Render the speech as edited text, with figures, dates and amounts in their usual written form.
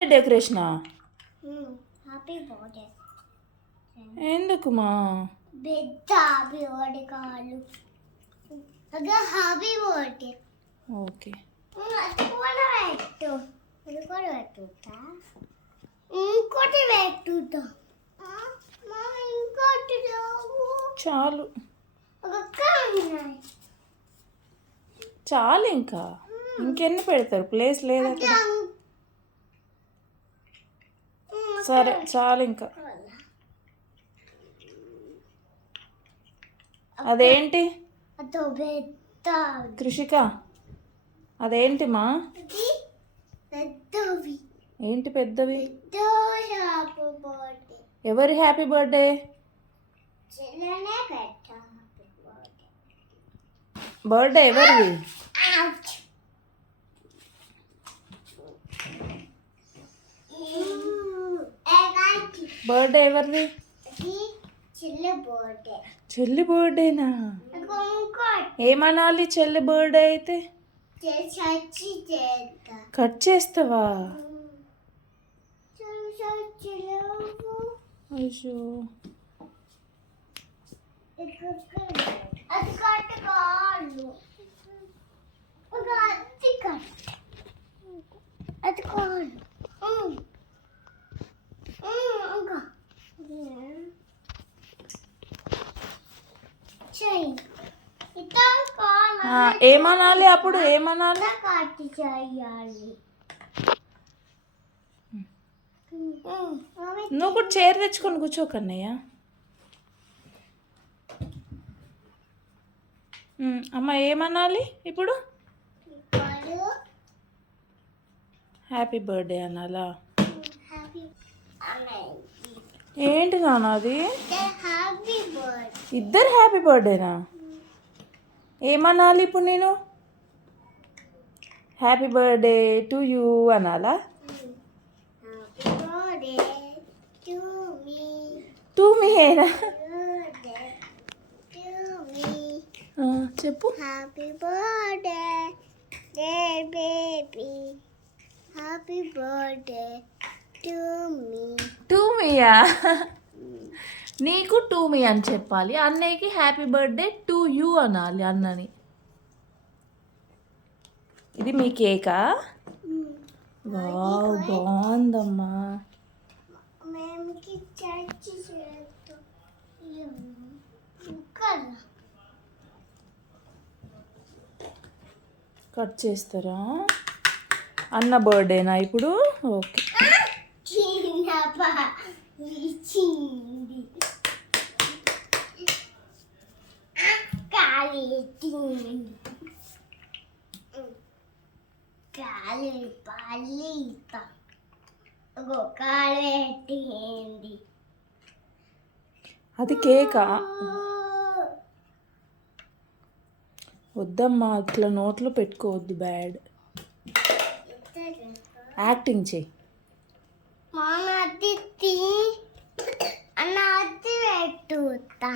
డెకరేషనా? Happy birthday. ఎందుకుమా? పెద్ద happy birthday కాదు, హ్యాపీ బర్త్డే. ఓకే, అది కూడా పెట్టు, అది కూడా పెట్టుతా, ఇంకోటి పెట్టుతా. ఇంకోటి చాలు ఒక్క ఉన్నాయి. చాలు, ఇంకా ఇంకెన్ని పెడతారు? ప్లేస్ లేదు అక్కడ. సరే చాలు ఇంకా. అదేంటి కృషిక? అదేంటి మా? పెద్దవి. ఏంటి పెద్దవి? Happy birthday. ఎవరి హ్యాపీ బర్త్డే? బర్త్డే ఎవరిది? బర్త్డే ఎవరిది? చెల్లి బర్త్డేనా? ఏమనాలి చెల్లి బర్త్డే అయితే? కట్ చేస్తావా? అయ్యో, అది కాదు. ఏమనాలి అప్పుడు? ఏమనాలి? నువ్వు కూడా చైర్ తెచ్చుకొని కూర్చోకన్నయ్య. అమ్మ ఏమనాలి ఇప్పుడు? హ్యాపీ బర్త్డే అనాలా? ఏంటి నాన్న అది? ఇద్దరు హ్యాపీ బర్త్డేనా? ఏమనాలి ఇప్పుడు నేను? హ్యాపీ బర్త్డే టు యూ అనాలా? టు మీ ఏనా? చెప్పు. Happy birthday baby, happy birthday to me. To మీయా? నీకు టు మీ అని చెప్పాలి, అన్నయ్యకి హ్యాపీ బర్త్డే టు యూ అనాలి అన్నని. ఇది మీ కేకా? వావ్, బాగుందమ్మా. కట్ చేస్తారా? అన్న బర్త్డేనా ఇప్పుడు? ఓకే. అది కేకా? వద్దమ్మా, అట్లా నోట్లో పెట్టుకోవద్దు, బ్యాడ్. యాక్టింగ్ చేయి. అన్న అది పెట్టుతా.